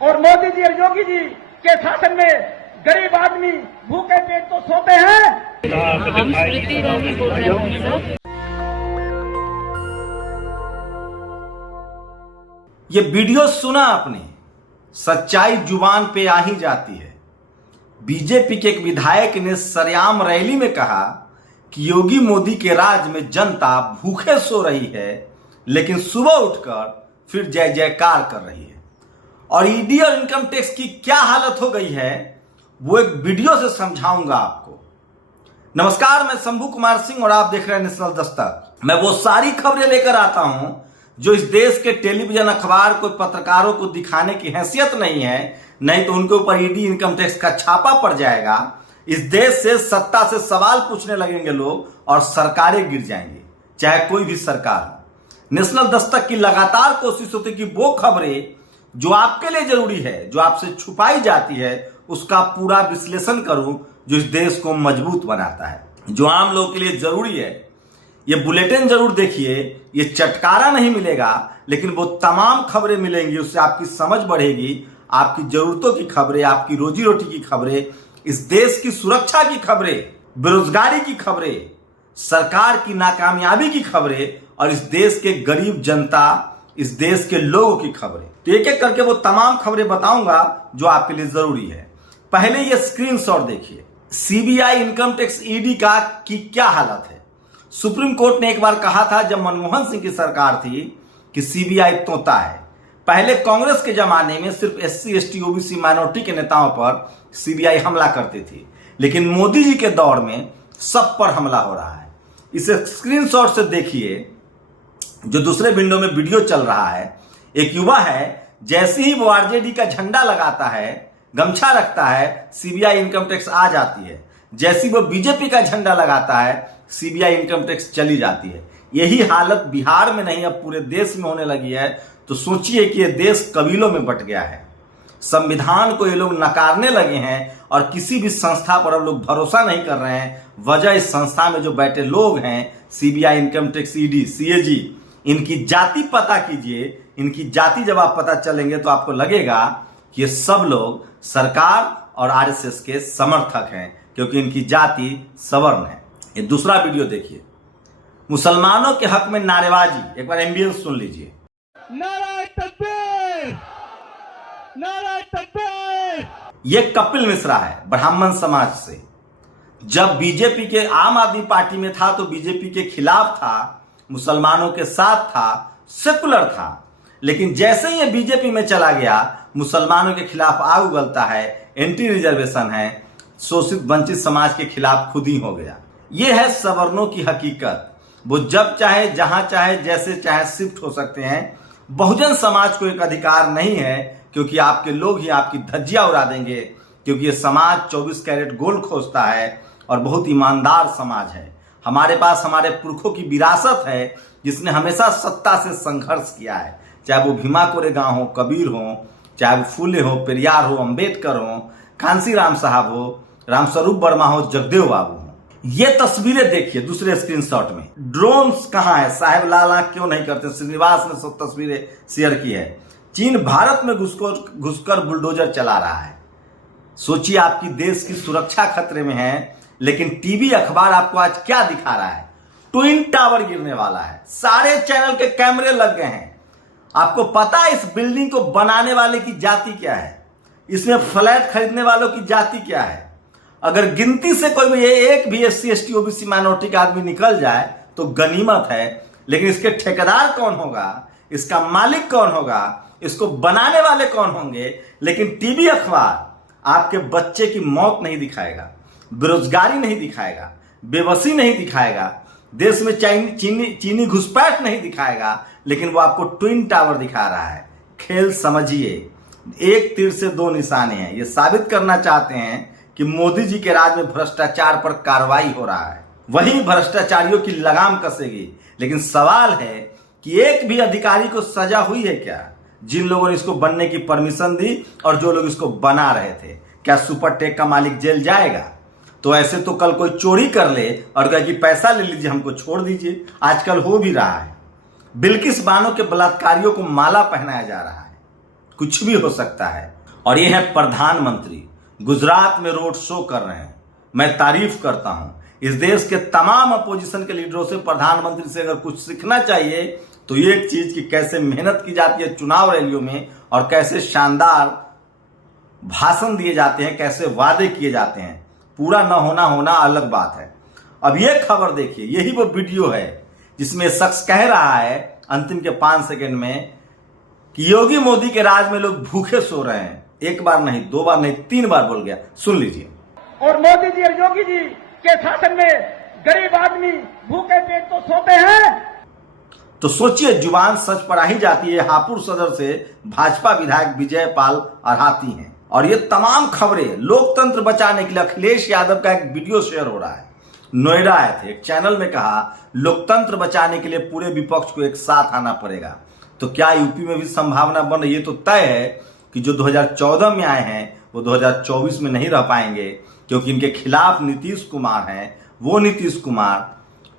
और मोदी जी और योगी जी के शासन में गरीब आदमी भूखे पेट तो सोते हैं। हम स्मृति ईरानी बोल रहे हैं सर। ये वीडियो सुना आपने, सच्चाई जुबान पे आ ही जाती है। बीजेपी के एक विधायक ने सरेआम रैली में कहा कि योगी मोदी के राज में जनता भूखे सो रही है, लेकिन सुबह उठकर फिर जय जयकार कर रही है। और ईडी और इनकम टैक्स की क्या हालत हो गई है वो एक वीडियो से समझाऊंगा आपको। नमस्कार, मैं शंभू कुमार सिंह और आप देख रहे हैं नेशनल दस्तक। मैं वो सारी खबरें लेकर आता हूं जो इस देश के टेलीविजन, अखबार को, पत्रकारों को दिखाने की हैसियत नहीं है, नहीं तो उनके ऊपर ईडी इनकम टैक्स का छापा पड़ जाएगा। इस देश से सत्ता से सवाल पूछने लगेंगे लोग और सरकारें गिर जाएंगी, चाहे कोई भी सरकार हो। नेशनल दस्तक की लगातार कोशिश होती है कि वो खबरें जो आपके लिए जरूरी है, जो आपसे छुपाई जाती है, उसका पूरा विश्लेषण करूं जो इस देश को मजबूत बनाता है, जो आम लोगों के लिए जरूरी है। ये बुलेटिन जरूर देखिए, ये चटकारा नहीं मिलेगा, लेकिन वो तमाम खबरें मिलेंगी, उससे आपकी समझ बढ़ेगी, आपकी जरूरतों की खबरें, आपकी रोजी रोटी की खबरें, इस देश की सुरक्षा की खबरें, बेरोजगारी की खबरें, सरकार की नाकामयाबी की खबरें और इस देश के गरीब जनता, इस देश के लोगों की खबरें। तो एक एक करके वो तमाम खबरें बताऊंगा जो आपके लिए जरूरी है। पहले ये स्क्रीनशॉट देखिए। सीबीआई, इनकम टैक्स, ईडी का की क्या हालत है। सुप्रीम कोर्ट ने एक बार कहा था जब मनमोहन सिंह की सरकार थी कि सीबीआई तोता है। पहले कांग्रेस के जमाने में सिर्फ एससी, एसटी, ओबीसी, माइनॉरिटी के नेताओं पर सीबीआई हमला करती थी, लेकिन मोदी जी के दौर में सब पर हमला हो रहा है। इसे स्क्रीनशॉट से देखिए। जो दूसरे विंडो में वीडियो चल रहा है, एक युवा है, जैसे ही वो आरजेडी का झंडा लगाता है, गमछा रखता है, सीबीआई इनकम टैक्स आ जाती है। जैसी वो बीजेपी का झंडा लगाता है, सीबीआई इनकम टैक्स चली जाती है। यही हालत बिहार में नहीं, अब पूरे देश में होने लगी है। तो सोचिए कि ये देश कबीलों में बंट गया है। संविधान को ये लोग नकारने लगे हैं और किसी भी संस्था पर अब लोग भरोसा नहीं कर रहे हैं। वजह इस संस्था में जो बैठे लोग हैं, CBI, income tax, ED, CAG, इनकी जाति पता कीजिए। इनकी जाति जब आप पता चलेंगे तो आपको लगेगा कि ये सब लोग सरकार और आरएसएस के समर्थक हैं, क्योंकि इनकी जाति सवर्ण है। ये दूसरा वीडियो देखिए। मुसलमानों के हक में नारेबाजी, एक बार एम्बियंस सुन लीजिए। नारे तकबीर, नारे तकबीर। ये कपिल मिश्रा है, ब्राह्मण समाज से। जब बीजेपी के, आम आदमी पार्टी में था तो बीजेपी के खिलाफ था, मुसलमानों के साथ था, सेकुलर था। लेकिन जैसे ही ये बीजेपी में चला गया, मुसलमानों के खिलाफ आग उगलता है, एंटी रिजर्वेशन है, शोषित वंचित समाज के खिलाफ खुद ही हो गया। ये है सवर्णों की हकीकत। वो जब चाहे, जहां चाहे, जैसे चाहे शिफ्ट हो सकते हैं। बहुजन समाज को एक अधिकार नहीं है, क्योंकि आपके लोग ही आपकी धज्जियां उड़ा देंगे, क्योंकि ये समाज 24 कैरेट गोल्ड खोजता है और बहुत ईमानदार समाज है। हमारे पास हमारे पुरखों की विरासत है, जिसने हमेशा सत्ता से संघर्ष किया है, चाहे वो भीमा कोरेगांव हो, कबीर हो, चाहे वो फूले हो, पेरियार हो, अंबेडकर हो, कांसी राम साहब हो, रामस्वरूप वर्मा हो, जगदेव बाबू हो। ये तस्वीरें देखिए दूसरे स्क्रीनशॉट में। ड्रोन्स कहां है, साहेब लाला क्यों नहीं करते? श्रीनिवास ने सब तस्वीरें शेयर की है। चीन भारत में घुसकर बुलडोजर चला रहा है। सोचिए, आपकी देश की सुरक्षा खतरे में है, लेकिन टीवी, अखबार आपको आज क्या दिखा रहा है? ट्विन टावर गिरने वाला है, सारे चैनल के कैमरे लग गए हैं। आपको पता है इस बिल्डिंग को बनाने वाले की जाति क्या है? इसमें फ्लैट खरीदने वालों की जाति क्या है? अगर गिनती से कोई भी एक भी एससी, एसटी, ओबीसी, माइनॉरिटी का आदमी निकल जाए तो गनीमत है। लेकिन इसके ठेकेदार कौन होगा, इसका मालिक कौन होगा, इसको बनाने वाले कौन होंगे? लेकिन टीवी, अखबार आपके बच्चे की मौत नहीं दिखाएगा, बेरोजगारी नहीं दिखाएगा, बेबसी नहीं दिखाएगा, देश में चीनी घुसपैठ नहीं दिखाएगा, लेकिन वो आपको ट्विन टावर दिखा रहा है। खेल समझिए, एक तीर से दो निशाने हैं। ये साबित करना चाहते हैं कि मोदी जी के राज में भ्रष्टाचार पर कार्रवाई हो रहा है, वही भ्रष्टाचारियों की लगाम कसेगी। लेकिन सवाल है कि एक भी अधिकारी को सजा हुई है क्या, जिन लोगों ने इसको बनने की परमिशन दी और जो लोग इसको बना रहे थे? क्या सुपर टेक का मालिक जेल जाएगा? तो ऐसे तो कल कोई चोरी कर ले और कहे कि पैसा ले लीजिए, हमको छोड़ दीजिए। आजकल हो भी रहा है। बिल्किस बानो के बलात्कारियों को माला पहनाया जा रहा है कुछ भी हो सकता है। और ये है प्रधानमंत्री, गुजरात में रोड शो कर रहे हैं। मैं तारीफ करता हूं। इस देश के तमाम अपोजिशन के लीडरों से, प्रधानमंत्री से अगर कुछ सीखना चाहिए तो ये एक चीज कि कैसे मेहनत की जाती है चुनाव रैलियों में और कैसे शानदार भाषण दिए जाते हैं, कैसे वादे किए जाते हैं। पूरा न होना अलग बात है। अब ये खबर देखिए, यही वो वीडियो है जिसमें शख्स कह रहा है अंतिम के 5 सेकंड में कि योगी मोदी के राज में लोग भूखे सो रहे हैं। एक बार नहीं, 2 बार नहीं, 3 बार बोल गया। सुन लीजिए। और मोदी जी और योगी जी के शासन में गरीब आदमी भूखे पेट तो सोते हैं। तो सोचिए, जुबान सच पर आ ही जाती है। हापुड़ सदर से भाजपा विधायक विजय पाल अराती हैं और ये तमाम खबरें लोकतंत्र बचाने के लिए अखिलेश यादव का एक वीडियो शेयर हो रहा है। नोएडा आए थे, एक चैनल में कहा लोकतंत्र बचाने के लिए पूरे विपक्ष को एक साथ आना पड़ेगा। तो क्या यूपी में भी संभावना बन रही है? तो तय है कि जो 2014 में आए हैं वो 2024 में नहीं रह पाएंगे, क्योंकि इनके खिलाफ नीतीश कुमार हैं। वो नीतीश कुमार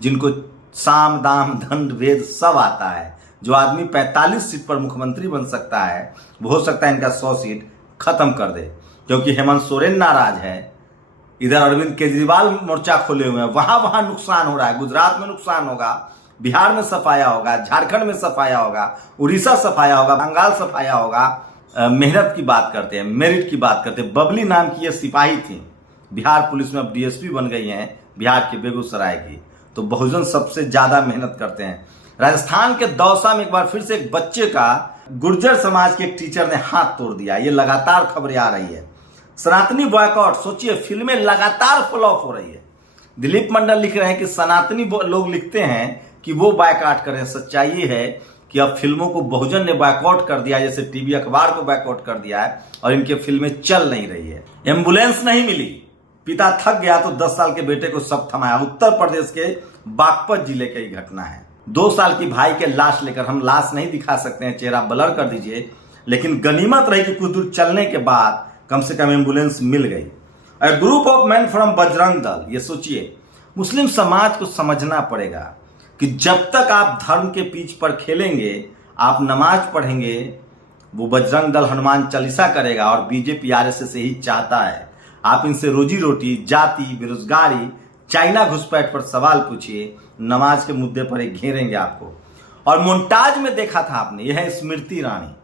जिनको साम दाम दंड भेद सब आता है। जो आदमी 45 सीट पर मुख्यमंत्री बन सकता है, वो हो सकता है इनका 100 सीट खत्म कर दे, क्योंकि हेमंत सोरेन नाराज है। इधर अरविंद केजरीवाल मोर्चा खोले हुए हैं। वहां नुकसान हो रहा है। गुजरात में नुकसान होगा, बिहार में सफाया होगा, झारखंड में सफाया होगा, उड़ीसा सफाया होगा, बंगाल सफाया होगा। मेहनत की बात करते हैं, मेरिट की बात करते हैं। बबली नाम की ये सिपाही थी, बिहार पुलिस में अब डीएसपी बन गई हैं, बिहार के बेगूसराय की। तो बहुजन सबसे ज्यादा मेहनत करते हैं। राजस्थान के दौसा में एक बार फिर से एक बच्चे का गुर्जर समाज के एक टीचर ने हाथ तोड़ दिया। ये लगातार खबरें आ रही है। सनातनी बॉयकॉट, सोचिए, फिल्में लगातार फ्लॉप हो रही है। दिलीप मंडल लिख रहे हैं कि सनातनी लोग लिखते हैं कि वो बायकॉट करें। सच्चाई ये है कि अब फिल्मों को बहुजन ने बायकॉट कर दिया, जैसे टीवी अखबार को बायकॉट कर दिया है और इनके फिल्में चल नहीं रही है। एम्बुलेंस नहीं मिली, पिता थक गया तो 10 साल के बेटे को सब थमाया। उत्तर प्रदेश के बागपत जिले की घटना है। 2 साल की भाई के लाश लेकर, हम लाश नहीं दिखा सकते हैं, चेहरा ब्लर कर दीजिए, लेकिन गनीमत रही कि कुछ दूर चलने के बाद कम से कम एम्बुलेंस मिल गई। A group of man from Bajrang Dal. ये सोचिए, मुस्लिम समाज को समझना पड़ेगा कि जब तक आप धर्म के पीछ पर खेलेंगे, आप नमाज पढ़ेंगे, वो बजरंग दल हनुमान चालीसा करेगा और बीजेपी आरएसएस यही चाहता है। आप इनसे रोजी रोटी, जाति, बेरोजगारी, चाइना घुसपैठ पर सवाल पूछिए, नमाज के मुद्दे पर एक घेरेंगे आपको। और मोन्टाज में देखा था आपने, यह है स्मृति ईरानी।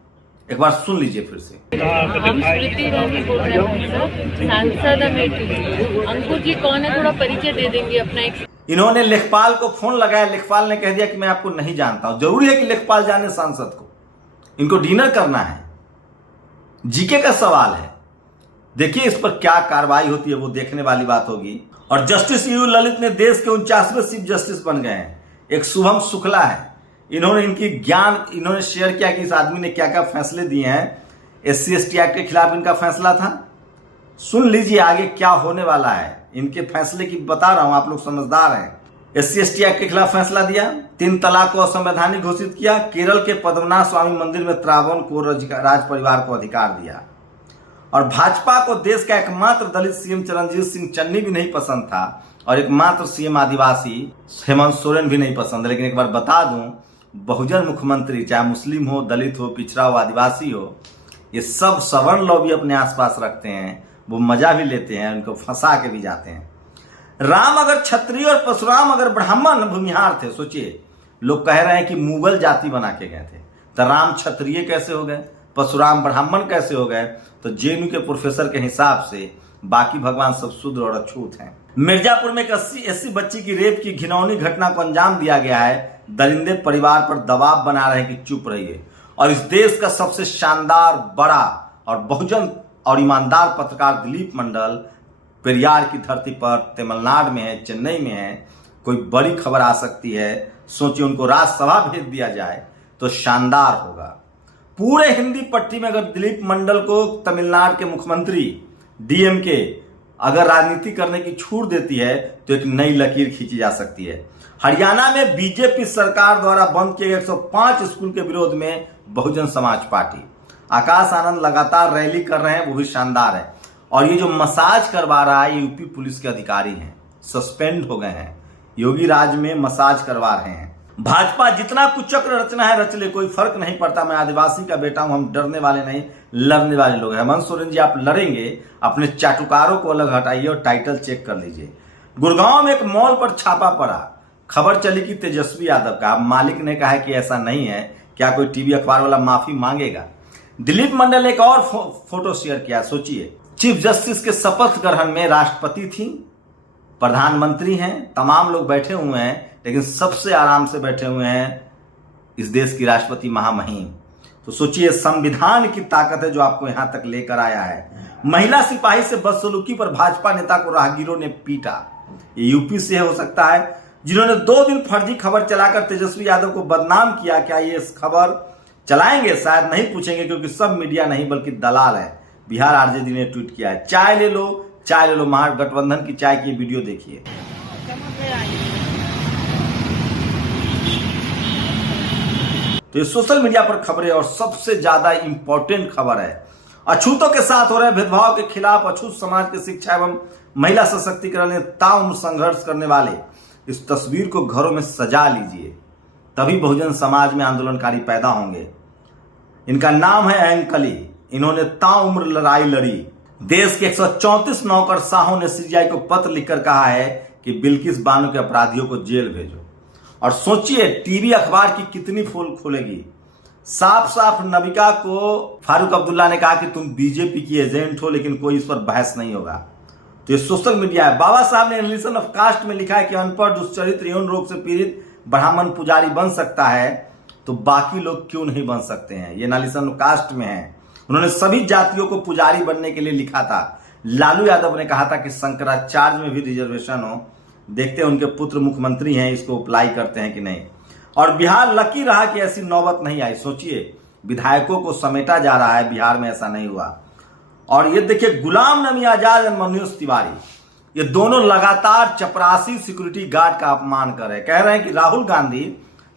एक बार सुन लीजिए फिर से। हम स्मृति ईरानी बोल रहे हैं सर, सांसद अमेठी। अंकुर जी कौन है, थोड़ा परिचय दे देंगे अपना एक। इन्होंने लेखपाल को फोन लगाया, लेखपाल ने कह दिया कि मैं आपको नहीं जानता हूं। जरूरी है कि लेखपाल जाने सांसद को? इनको डिनर करना है, जीके का सवाल है। देखिए इस पर क्या कार्रवाई होती है, वो देखने वाली बात होगी। और जस्टिस यू ललित ने देश के 49वें चीफ जस्टिस बन गए हैं। एक शुभम शुक्ला है, इन्होंने इन्होंने शेयर किया कि इस आदमी ने क्या क्या फैसले दिए हैं। SC ST एक्ट के खिलाफ इनका फैसला था। सुन लीजिए आगे क्या होने वाला है। इनके फैसले की बता रहा हूं, आप लोग समझदार हैं। SC ST एक्ट के खिलाफ फैसला दिया, 3 तलाक को असंवैधानिक घोषित किया, केरल के पद्मनाभ स्वामी मंदिर में त्रावण को राज परिवार को अधिकार दिया। और भाजपा को देश का एकमात्र दलित सीएम चरणजीत सिंह चन्नी भी नहीं पसंद था और एकमात्र सीएम आदिवासी हेमंत सोरेन भी नहीं पसंद। लेकिन एक बार बता दूं, बहुजन मुख्यमंत्री, चाहे मुस्लिम हो, दलित हो, पिछड़ा हो, आदिवासी हो, ये सब सवर्ण लोग भी अपने आसपास रखते हैं। वो मजा भी लेते हैं, उनको फंसा के भी जाते हैं। राम अगर क्षत्रिय और परशुराम अगर ब्राह्मण भूमिहार थे, सोचिए, लोग कह रहे हैं कि मुगल जाति बना के गए थे, तो राम क्षत्रिय कैसे हो गए, परशुराम ब्राह्मण कैसे हो गए? तो जेएनयू के प्रोफेसर के हिसाब से बाकी भगवान सब शूद्र और अछूत हैं। मिर्जापुर में एक 80 बच्ची की रेप की घिनौनी घटना को अंजाम दिया गया है। दरिंदे परिवार पर दबाव बना रहे हैं कि चुप रहिए। और इस देश का सबसे शानदार, बड़ा और बहुजन और ईमानदार पत्रकार दिलीप मंडल पेरियार की धरती पर तमिलनाडु में है, चेन्नई में है। कोई बड़ी खबर आ सकती है। सोचिए, उनको राज्यसभा भेज दिया जाए तो शानदार होगा। पूरे हिंदी पट्टी में अगर दिलीप मंडल को तमिलनाडु के मुख्यमंत्री DMK अगर राजनीति करने की छूट देती है तो एक नई लकीर खींची जा सकती है। हरियाणा में बीजेपी सरकार द्वारा बंद किए गए 105 स्कूल के विरोध में बहुजन समाज पार्टी, आकाश आनंद लगातार रैली कर रहे हैं, वो भी शानदार है। और ये जो मसाज करवा रहा है, ये यूपी पुलिस के अधिकारी हैं, सस्पेंड हो गए हैं। योगी राज में मसाज करवा रहे हैं। भाजपा जितना कुचक्र रचना है रच ले, कोई फर्क नहीं पड़ता। मैं आदिवासी का बेटा हूं, हम डरने वाले नहीं, लड़ने वाले लोग हैं। हेमंत सोरेन जी आप लड़ेंगे, अपने चाटुकारों को अलग हटाइए और टाइटल चेक कर लीजिए। गुड़गांव में एक मॉल पर छापा पड़ा, खबर चली कि तेजस्वी यादव का। मालिक ने कहा कि ऐसा नहीं है, क्या कोई टीवी अखबार वाला माफी मांगेगा। दिलीप मंडल एक और फोटो शेयर किया, सोचिए। चीफ जस्टिस के शपथ ग्रहण में राष्ट्रपति थी, प्रधानमंत्री हैं, तमाम लोग बैठे हुए हैं, लेकिन सबसे आराम से बैठे हुए हैं इस देश की राष्ट्रपति महामहिम। तो सोचिए, संविधान की ताकत है जो आपको यहां तक लेकर आया है। महिला सिपाही से बदसलूकी पर भाजपा नेता को राहगीरों ने पीटा। ये यूपी से हो सकता है, जिन्होंने 2 दिन फर्जी खबर चलाकर तेजस्वी यादव को बदनाम किया। क्या ये इस खबर चलाएंगे? शायद नहीं पूछेंगे, क्योंकि सब मीडिया नहीं बल्कि दलाल है। बिहार आरजेडी ने ट्वीट किया है, चाय ले लो, चाय ले लो, महागठबंधन की चाय की वीडियो देखिए। तो ये सोशल मीडिया पर खबरें और सबसे ज्यादा इंपॉर्टेंट खबर है, अछूतों के साथ हो रहे भेदभाव के खिलाफ अछूत समाज की शिक्षा एवं महिला सशक्तिकरण में ताउम्र संघर्ष करने वाले इस तस्वीर को घरों में सजा लीजिए, तभी बहुजन समाज में आंदोलनकारी पैदा होंगे। इनका नाम है अंकली, इन्होंने ताउम्र लड़ाई लड़ी। देश के 134 नौकरशाहों ने सीबीआई को पत्र लिखकर कहा है कि बिल्किस बानो के अपराधियों को जेल भेजो। और सोचिए, टीवी अखबार की कितनी फूल खुलेगी। साफ साफ नबिका को फारूक अब्दुल्ला ने कहा कि तुम बीजेपी की एजेंट हो, लेकिन कोई इस पर बहस नहीं होगा। तो ये सोशल मीडिया है। बाबा साहब ने एनालिसिस ऑफ कास्ट में लिखा है कि अनपढ़, दुष्चरित्र, यौन रोग से पीड़ित ब्राह्मण पुजारी बन सकता है, तो बाकी लोग क्यों नहीं बन सकते हैं? ये एनालिसिस ऑफ कास्ट में है। उन्होंने सभी जातियों को पुजारी बनने के लिए लिखा था। लालू यादव ने कहा था कि शंकराचार्य में भी रिजर्वेशन हो। देखते हैं उनके पुत्र मुख्यमंत्री हैं, इसको अप्लाई करते हैं कि नहीं। और बिहार लकी रहा कि ऐसी नौबत नहीं आई। सोचिए, विधायकों को समेटा जा रहा है, बिहार में ऐसा नहीं हुआ। और ये देखिए, गुलाम नबी आजाद और मनोज तिवारी, ये दोनों लगातार चपरासी सिक्योरिटी गार्ड का अपमान कर रहे हैं। कह रहे हैं कि राहुल गांधी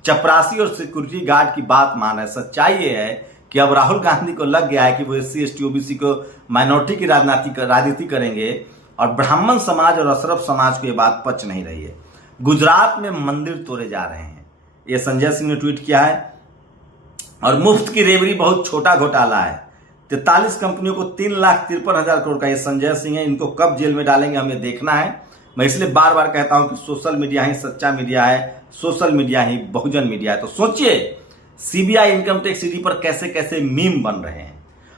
चपरासी और सिक्योरिटी गार्ड की बात मान रहे हैं। सच्चाई ये है कि अब राहुल गांधी को लग गया है कि वो SC ST OBC को माइनॉरिटी की राजनीति करेंगे, और ब्राह्मण समाज और अशरफ समाज को ये बात पच नहीं रही है। गुजरात में मंदिर तोड़े जा रहे हैं, ये संजय सिंह ने ट्वीट किया है। और मुफ्त की रेवड़ी बहुत छोटा घोटाला है। 43 कंपनियों को 3,53,000 करोड़ का, ये संजय सिंह है। इनको कब जेल में डालेंगे हमें देखना है। मैं इसलिए बार बार कहता हूं कि सोशल मीडिया ही सच्चा मीडिया है, सोशल मीडिया ही बहुजन मीडिया है। तो सोचिए, सीबीआई, इनकम टैक्स, ईडी पर कैसे कैसे मीम बन रहे हैं।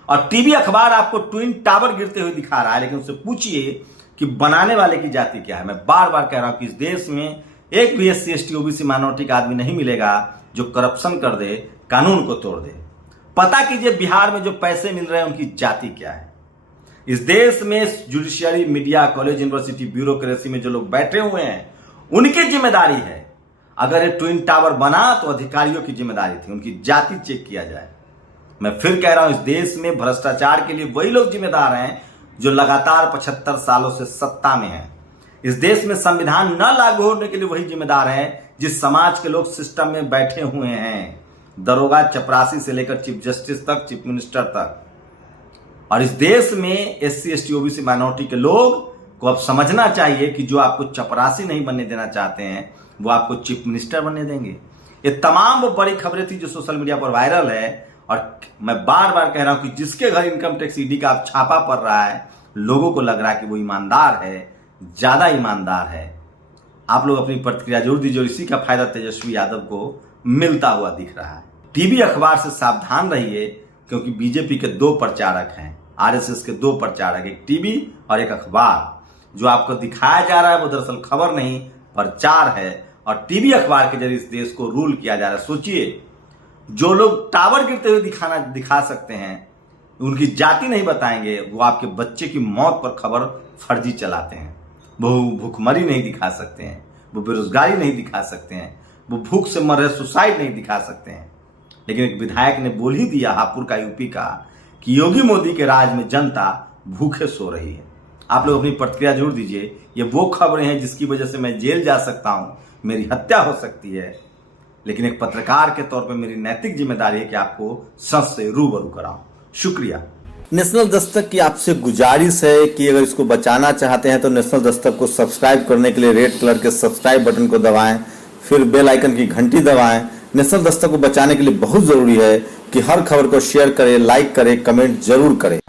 और टीवी अखबार आपको ट्विन टावर गिरते हुए दिखा रहा है, लेकिन उससे पूछिए कि बनाने वाले की जाति क्या है। मैं बार बार कह रहा हूं कि इस देश में एक भी SC ST OBC माइनॉरिटी का आदमी नहीं मिलेगा जो करप्शन कर दे, कानून को तोड़ दे। पता कीजिए बिहार में जो पैसे मिल रहे हैं उनकी जाति क्या है। इस देश में judiciary, media, college, university, bureaucracy में जो लोग बैठे हुए हैं, उनकी जिम्मेदारी है। अगर ये ट्विन टावर बना तो अधिकारियों की जिम्मेदारी थी, उनकी जाति चेक किया जाए। मैं फिर कह रहा हूं, इस देश में भ्रष्टाचार के लिए वही लोग जिम्मेदार हैं जो लगातार 75 सालों से सत्ता में हैं। इस देश में संविधान न लागू होने के लिए वही जिम्मेदार हैं जिस समाज के लोग सिस्टम में बैठे हुए हैं, दरोगा, चपरासी से लेकर चीफ जस्टिस तक, चीफ मिनिस्टर तक। और इस देश में SC ST OBC माइनॉरिटी के लोग को अब समझना चाहिए कि जो आपको चपरासी नहीं बनने देना चाहते हैं, वो आपको चीफ मिनिस्टर बनने देंगे। ये तमाम वो बड़ी खबरें थी जो सोशल मीडिया पर वायरल है। और मैं बार बार कह रहा हूं कि जिसके घर इनकम टैक्स ईडी का अब छापा पड़ रहा है, लोगों को लग रहा है कि वो ईमानदार है, ज्यादा ईमानदार है। आप लोग अपनी प्रतिक्रिया जरूर दीजिए, और इसी का फायदा तेजस्वी यादव को मिलता हुआ दिख रहा है। टीवी अखबार से सावधान रहिए, क्योंकि बीजेपी के 2 प्रचारक हैं, RSS के 2 प्रचारक, एक टीवी और एक अखबार। जो आपको दिखाया जा रहा है वो दरअसल खबर नहीं, प्रचार है। और टीवी अखबार के जरिए इस देश को रूल किया जा रहा है। सोचिए, जो लोग टावर गिरते हुए दिखा सकते हैं, उनकी जाति नहीं बताएंगे, वो आपके बच्चे की मौत पर खबर फर्जी चलाते हैं। वो भूखमरी नहीं दिखा सकते हैं, वो बेरोजगारी नहीं दिखा सकते हैं, वो भूख से मर रहे सुसाइड नहीं दिखा सकते हैं। लेकिन एक विधायक ने बोल ही दिया, हापुड़ का, यूपी का, कि योगी मोदी के राज में जनता भूखे सो रही है। आप लोग अपनी प्रतिक्रिया जरूर दीजिए। ये वो खबरें हैं जिसकी वजह से मैं जेल जा सकता हूं, मेरी हत्या हो सकती है, लेकिन एक पत्रकार के तौर पर मेरी नैतिक जिम्मेदारी है कि आपको सच से रूबरू कराऊं। शुक्रिया। नेशनल दस्तक की आपसे गुजारिश है कि अगर इसको बचाना चाहते हैं तो नेशनल दस्तक को सब्सक्राइब करने के लिए रेड कलर के सब्सक्राइब बटन को दबाएं, फिर बेल आइकन की घंटी दबाएं। नेशनल दस्तक को बचाने के लिए बहुत जरूरी है कि हर खबर को शेयर करें, लाइक करें, कमेंट जरूर करें।